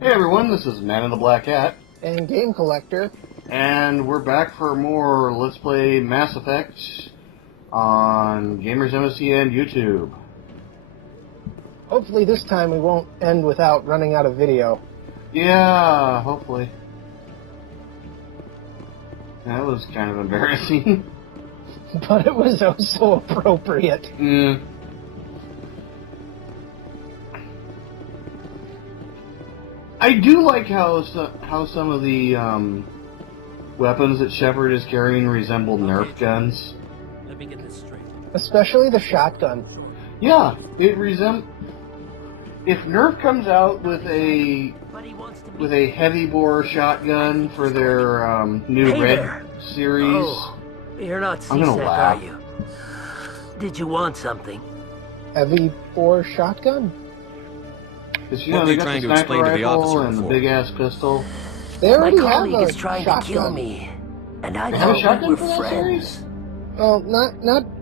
Hey everyone, this is Man in the Black Hat, And Game Collector. and we're back for more Let's Play Mass Effect on Gamers MSC and YouTube. Hopefully this time we won't end without running out of video. Yeah, hopefully. That was kind of embarrassing. But it was oh so appropriate. I do like how some of the weapons that Shepard is carrying resemble Nerf guns. Let me get this straight. Especially the shotgun. Yeah, it resembles. If Nerf comes out with a heavy bore shotgun for their new Hey Red there. series, Oh, you're not I'm gonna seasick, laugh. are you? Did you want something? Heavy bore shotgun? because What were they you got trying the to sniper explain to the rifle officer and the before? big ass pistol. They My already have colleague a is trying shotgun. to kill me, and I They have a thought shotgun we were for that friends. Well,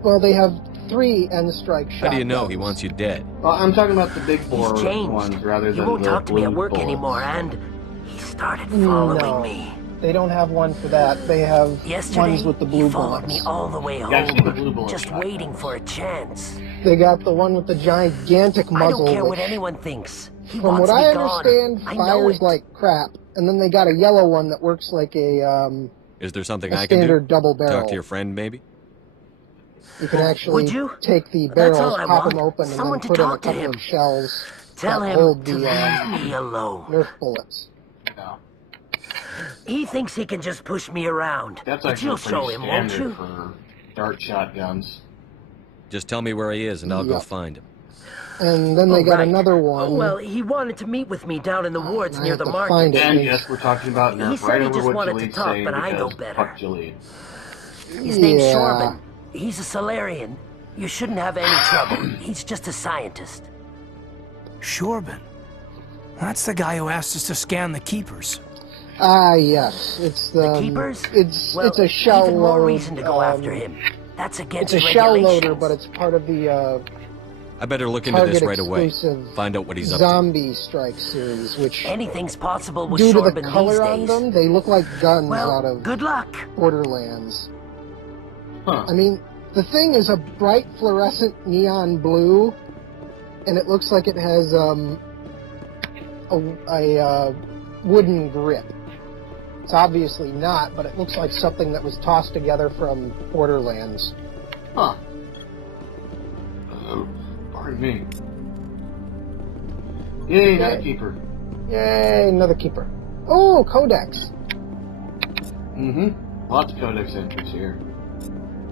well, they have 3 N-Strike shotguns. How do you know he wants you dead? Well, I'm talking about the big bore He's changed. ones rather He than won't the talk to me blue at work bullets. anymore, and he started following No. me. They don't have one for that. They have Yesterday, ones with the he blue followed bullets. me all the way Yeah, I've seen the blue home, bullet just shotguns. waiting for a chance. They got the one with the gigantic I muzzle, don't care what which, anyone thinks. He from wants what me I gone. understand, I know fires it. like crap. And then they got a yellow one that works like a Is there something a I can do? standard double barrel. Talk to your friend, maybe? You can actually Would you? take the That's barrels, all I pop want. them open, and Someone then to put in a talk to couple him. of shells Tell that him hold to the leave me alone. Nerf bullets. Yeah. He thinks he can just push me around. That's But actually you'll pretty show him, won't standard you? for dart shotguns. Just tell me where he is and I'll go Yep. find him. And then they got right. another one. Well, he wanted to meet with me down in the wards I near have the to market. find it. And yes, we're talking about He Nerf said right he over just what wanted to Jaleed's talk, saying but I know because better. fuck Jaleed. His name's Yeah. Shorban. He's a Solarian. You shouldn't have any trouble. He's just a scientist. Shorban. That's the guy who asked us to scan the keepers. Ah, yes. It's The keepers? It's a shell even more load. reason to go after him. That's against It's a shell regulations. loader, but it's part of the I better look into this Target right away. exclusive Find out what he's up to. Zombie Strike series, which, Anything's possible with due to Shorban the color these on days. them, they look like guns Well, out of good luck. Borderlands. Huh. I mean, the thing is a bright fluorescent neon blue, and it looks like it has a wooden grip. It's obviously not, but it looks like something that was tossed together from Borderlands. Huh. Pardon me. Yay, Yeah. Night Keeper. Yay, another keeper. Oh, Codex. Mm-hmm. Lots of codex entries here.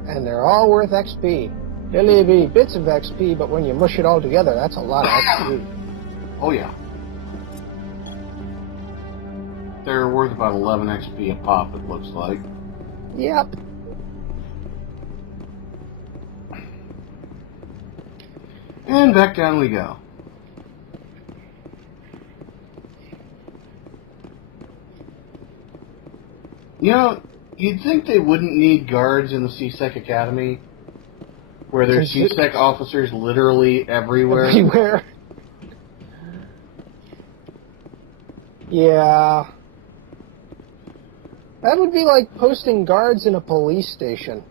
And they're all worth XP. There'll be bits of XP, but when you mush it all together, that's a lot of XP. Oh yeah. They're worth about 11 XP a pop, it looks like. Yep. And back down we go. You know, you'd think they wouldn't need guards in the C-Sec Academy, where there's C-Sec officers literally everywhere. Everywhere. Yeah. That would be like posting guards in a police station.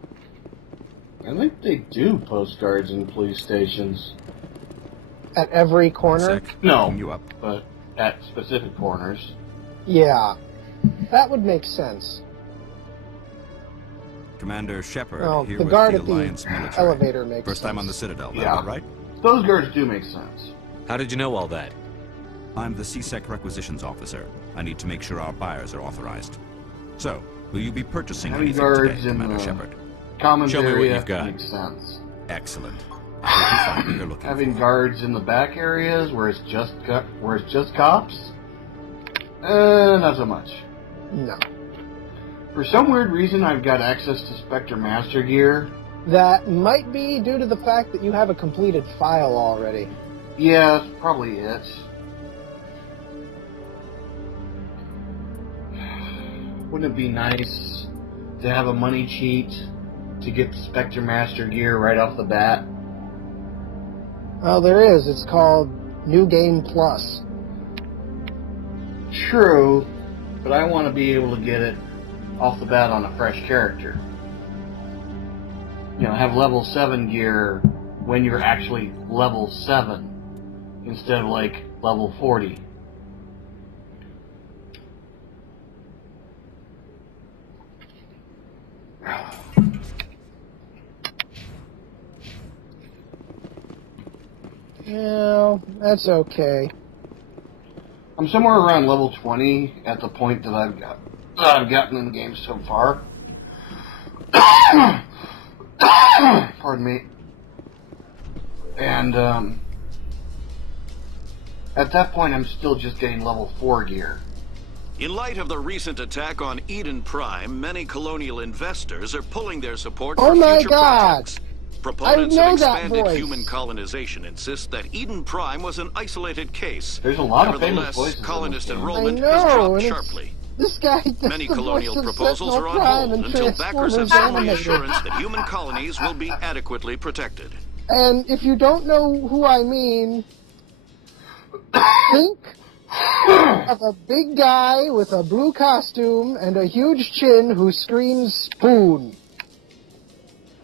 I think they do post guards in police stations. At every corner? No, You up? but at specific corners. Yeah. That would make sense. Commander Shepard Well, here the with guard the at the Alliance military. elevator makes First time on the sense. Citadel, Yeah. that right? Those guards do make sense. How did you know all that? I'm the CSEC requisitions officer. I need to make sure our buyers are authorized. So, will you be purchasing Having anything guards today, in Commander the Shepard? commons Show me what area you've got. makes sense. Excellent. I hope you find what you're looking Having for. guards in the back areas where it's just cops, not so much. No. For some weird reason, I've got access to Spectre Master Gear. That might be due to the fact that you have a completed file already. Yeah, that's probably it. Wouldn't it be nice to have a money cheat to get the Spectre Master Gear right off the bat? Well, there is. It's called New Game Plus. True, but I want to be able to get it off the bat on a fresh character. You know, have level 7 gear when you're actually level 7 instead of like level 40. Yeah, that's okay. I'm somewhere around level 20 at the point that I've gotten in the game so far. Pardon me. And at that point, I'm still just getting level 4 gear. In light of the recent attack on Eden Prime, many colonial investors are pulling their support Oh for my future God. projects. Proponents I of know that expanded voice. human colonization insist that Eden Prime was an isolated case. There's a lot of famous Nevertheless, voices in colonist this game. enrollment I has know, dropped and sharply. This guy does Many the colonial voice of proposals Sentinel are on Prime hold and until backers have Transformers seen the Animated. assurance that human colonies will be adequately protected. And if you don't know who I mean, think of a big guy with a blue costume and a huge chin who screams spoon.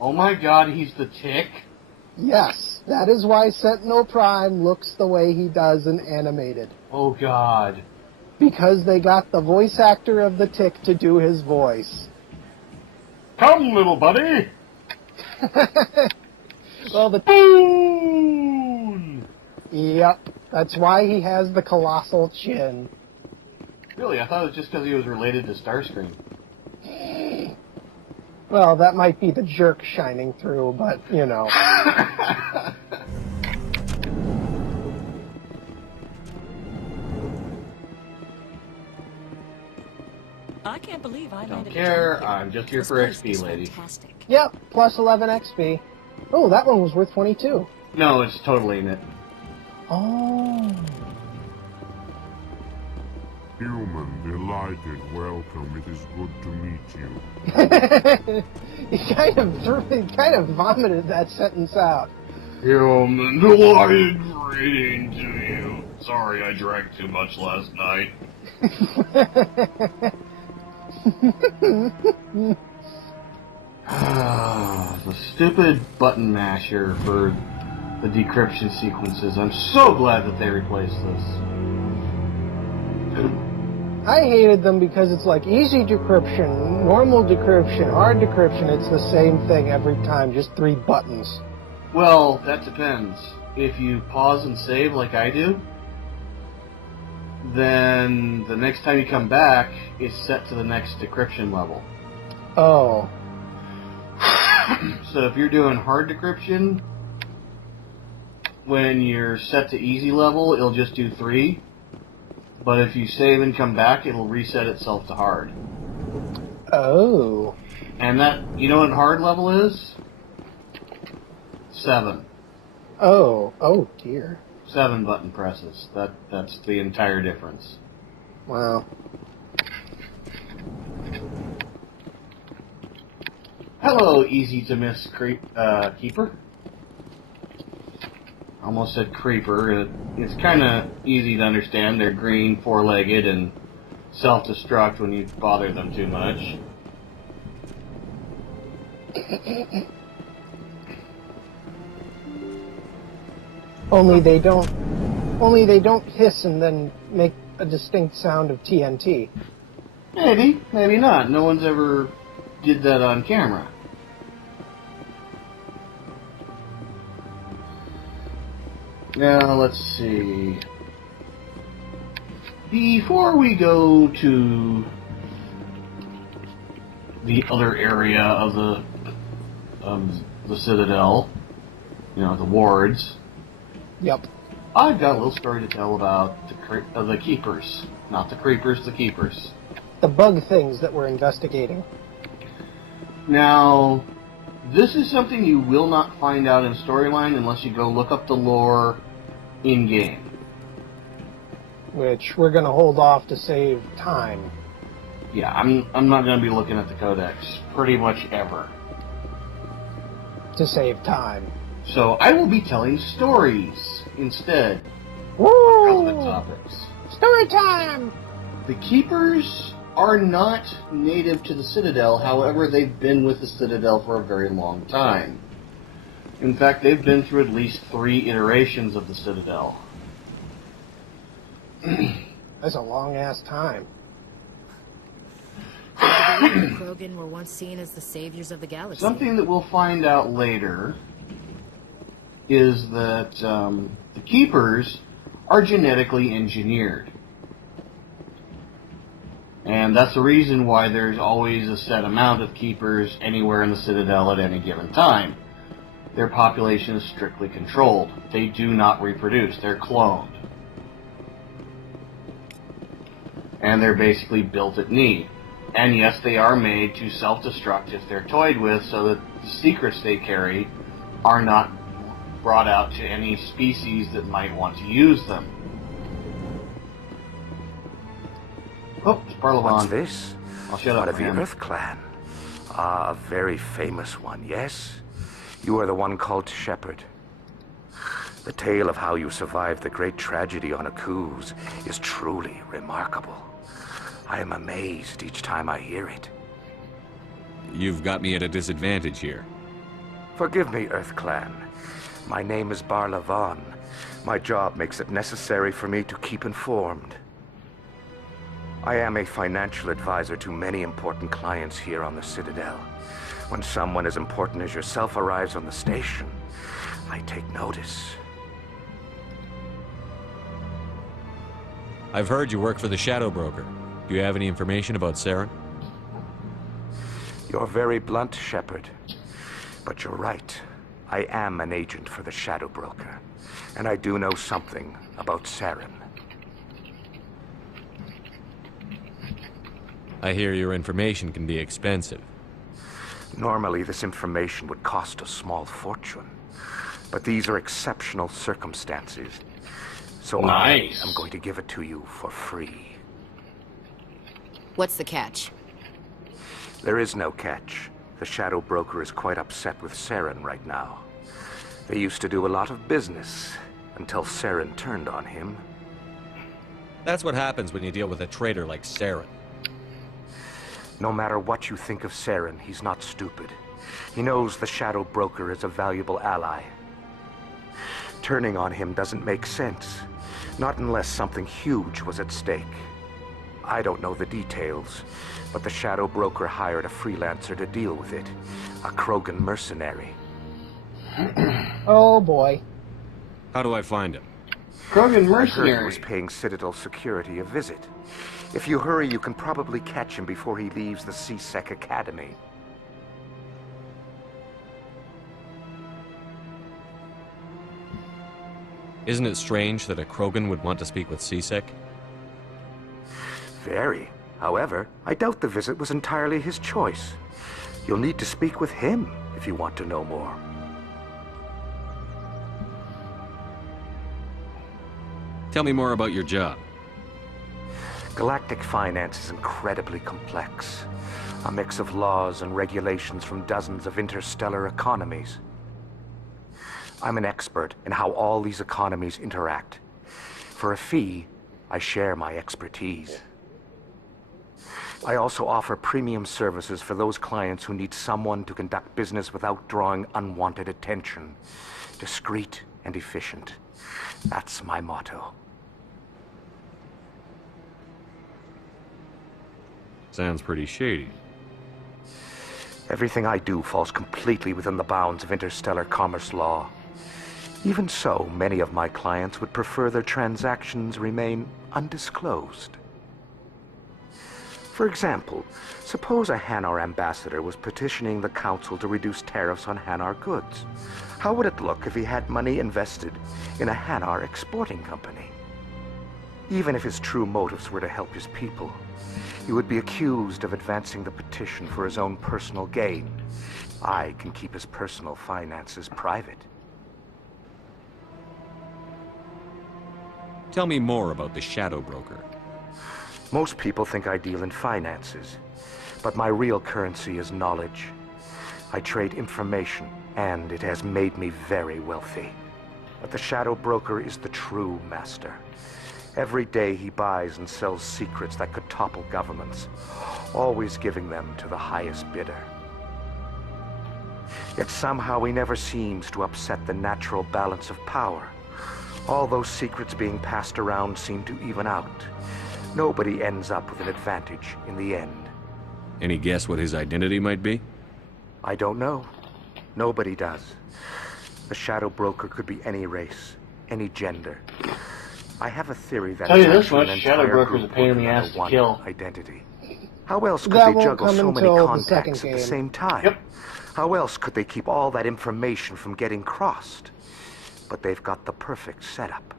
Oh my God, he's the Tick? Yes, that is why Sentinel Prime looks the way he does in animated. Oh God. Because they got the voice actor of the Tick to do his voice. Come, little buddy! Well, the Spoon! Yep, that's why he has the colossal chin. Really, I thought it was just because he was related to Starscream. Well, that might be the jerk shining through, but, you know. I can't believe I Don't landed care, a job here. I'm just here This for place XP, is lady. Fantastic. Yep, plus 11 XP. Oh, that one was worth 22. No, it's totally in it. Oh. Human, delighted, welcome. It is good to meet you. He kind of vomited that sentence out. Human, delighted greeting to you. Sorry, I drank too much last night. The stupid button masher for the decryption sequences. I'm so glad that they replaced this. I hated them because it's like easy decryption, normal decryption, hard decryption. It's the same thing every time, just 3 buttons. Well, that depends. If you pause and save like I do, then the next time you come back, it's set to the next decryption level. Oh. So if you're doing hard decryption, when you're set to easy level, it'll just do 3. But if you save and come back, it'll reset itself to hard. Oh. And that, you know what hard level is? 7. Oh. Oh, dear. 7 button presses. That's the entire difference. Wow. Hello, easy to miss keeper. Almost said creeper. It's kind of easy to understand. They're green, 4-legged, and self-destruct when you bother them too much. Only they don't hiss and then make a distinct sound of TNT. Maybe, maybe not. No one's ever did that on camera. Now, let's see. Before we go to the other area of the Citadel, you know, the wards, Yep. I've got a little story to tell about the keepers. Not the creepers, the keepers. The bug things that we're investigating. Now, this is something you will not find out in storyline unless you go look up the lore in-game. Which we're going to hold off to save time. Yeah, I'm not going to be looking at the codex pretty much ever. To save time. So I will be telling stories instead of Woo! relevant topics. Story time! The Keepers are not native to the Citadel, however, they've been with the Citadel for a very long time. In fact, they've been through at least 3 iterations of the Citadel. That's a long-ass time. The Krogan were once seen as the saviors of the galaxy. Something that we'll find out later is that the Keepers are genetically engineered. And that's the reason why there's always a set amount of Keepers anywhere in the Citadel at any given time. Their population is strictly controlled. They do not reproduce. They're cloned. And they're basically built at need. And yes, they are made to self-destruct if they're toyed with, so that the secrets they carry are not brought out to any species that might want to use them. Oh, it's Barlavon. What's this? I'll shut One up, of the man. Earth Clan. Ah, a very famous one, yes? You are the one called Shepard. The tale of how you survived the great tragedy on Akuz is truly remarkable. I am amazed each time I hear it. You've got me at a disadvantage here. Forgive me, Earth Clan. My name is Barlavon. My job makes it necessary for me to keep informed. I am a financial advisor to many important clients here on the Citadel. When someone as important as yourself arrives on the station, I take notice. I've heard you work for the Shadow Broker. Do you have any information about Saren? You're very blunt, Shepard. But you're right. I am an agent for the Shadow Broker. And I do know something about Saren. I hear your information can be expensive. Normally, this information would cost a small fortune. But these are exceptional circumstances. So Nice. I am going to give it to you for free. What's the catch? There is no catch. The Shadow Broker is quite upset with Saren right now. They used to do a lot of business until Saren turned on him. That's what happens when you deal with a traitor like Saren. No matter what you think of Saren, he's not stupid. He knows the Shadow Broker is a valuable ally. Turning on him doesn't make sense. Not unless something huge was at stake. I don't know the details, but the Shadow Broker hired a freelancer to deal with it. A Krogan mercenary. Oh boy. How do I find him? Krogan I heard he mercenary. was paying Citadel security a visit. If you hurry, you can probably catch him before he leaves the C-Sec Academy. Isn't it strange that a Krogan would want to speak with C-Sec? Very. However, I doubt the visit was entirely his choice. You'll need to speak with him if you want to know more. Tell me more about your job. Galactic finance is incredibly complex. A mix of laws and regulations from dozens of interstellar economies. I'm an expert in how all these economies interact. For a fee, I share my expertise. I also offer premium services for those clients who need someone to conduct business without drawing unwanted attention. Discreet and efficient. That's my motto. Sounds pretty shady. Everything I do falls completely within the bounds of interstellar commerce law. Even so, many of my clients would prefer their transactions remain undisclosed. For example, suppose a Hanar ambassador was petitioning the council to reduce tariffs on Hanar goods. How would it look if he had money invested in a Hanar exporting company? Even if his true motives were to help his people, he would be accused of advancing the petition for his own personal gain. I can keep his personal finances private. Tell me more about the Shadow Broker. Most people think I deal in finances, but my real currency is knowledge. I trade information, and it has made me very wealthy. But the Shadow Broker is the true master, Every day he buys and sells secrets that could topple governments, always giving them to the highest bidder. Yet somehow he never seems to upset the natural balance of power. All those secrets being passed around seem to even out. Nobody ends up with an advantage in the end. Any guess what his identity might be? I don't know. Nobody does. The Shadow Broker could be any race, any gender. I have a theory that Tell you it's this actually much, an Shadow entire Broker's a group pain in the working ass under to one kill. identity. How else could That they won't juggle come so many until the second contacts at the game. same time? Yep. How else could they keep all that information from getting crossed? But they've got the perfect setup.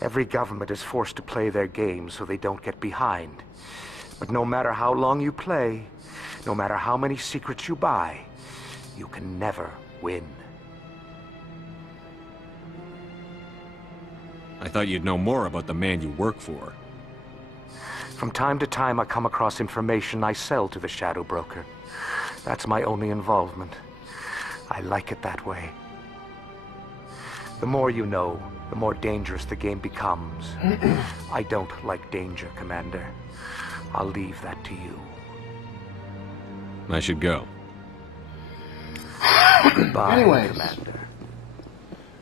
Every government is forced to play their game so they don't get behind. But no matter how long you play, no matter how many secrets you buy, you can never win. I thought you'd know more about the man you work for. From time to time, I come across information I sell to the Shadow Broker. That's my only involvement. I like it that way. The more you know, the more dangerous the game becomes. I don't like danger, Commander. I'll leave that to you. I should go. Goodbye, Anyways. Commander.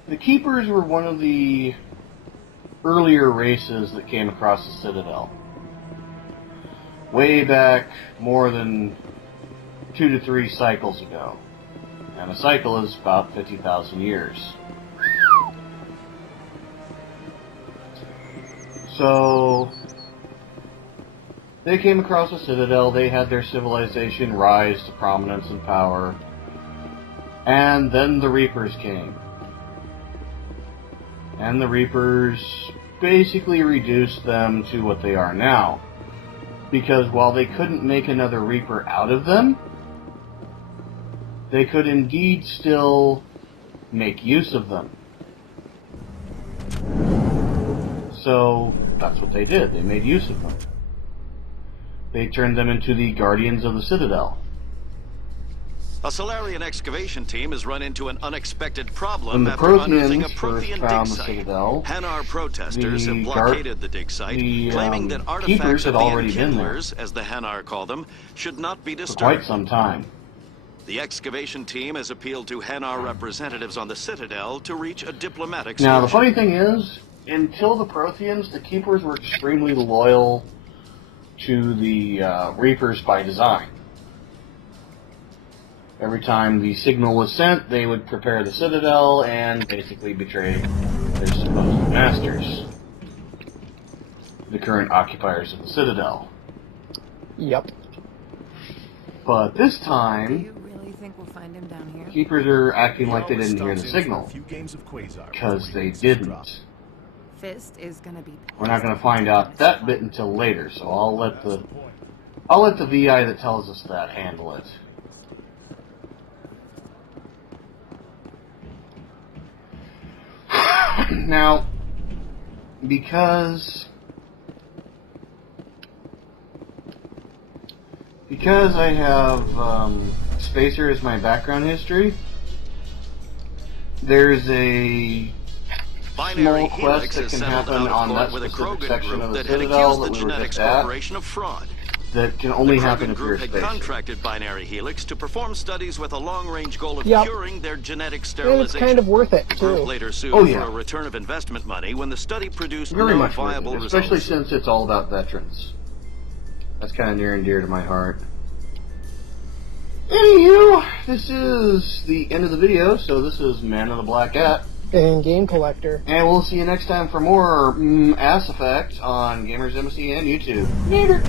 The Keepers were one of the earlier races that came across the Citadel. Way back more than 2 to 3 cycles ago. And a cycle is about 50,000 years. So, they came across the Citadel, they had their civilization rise to prominence and power, and then the Reapers came. And the Reapers basically reduced them to what they are now. Because while they couldn't make another Reaper out of them, they could indeed still make use of them. So, that's what they did. They made use of them. They turned them into the Guardians of the Citadel. A Solarian excavation team has run into an unexpected When problem the after unearthing a Protheans first Prothean dig found the site. Citadel, Hanar protesters the have blockaded the dig site, claiming that Keepers artifacts had of the already been there Enkindlers, as the Hanar call them, should not be for disturbed. quite some time. The excavation team has appealed to Hanar representatives on the Citadel to reach a diplomatic Now, the solution. funny thing is, until the Protheans, the Keepers were extremely loyal to the Reapers by design. Every time the signal was sent, they would prepare the Citadel and basically betray their supposed masters, the current occupiers of the Citadel. Yep. But this Do time, you really think we'll find him down here? Keepers are acting like they didn't hear the signal, because they didn't. Fist is gonna be. We're not going to find out that bit until later, so I'll let the VI that tells us that handle it. Now, because I have Spacer as my background history, there's a Binary small quest Helix that has can settled happen out of on court that with a specific Krogan section of group the that had Citadel accused that the we were Genetics just at, Corporation of fraud. that can The only happen Krogan if you're a group had Spacer. contracted Binary Helix to perform studies with a long-range goal of Yep. curing their genetic And it's sterilization. kind of worth it, The group too. later sued Oh, yeah. for a return of investment money when the study produced Very no much viable worth it, especially results. since it's all about veterans. That's kind of near and dear to my heart. Anywho, this is the end of the video, so this is Man of the Black Cat. And Game Collector. And we'll see you next time for more Ass Effect on Gamers Embassy and YouTube. Later!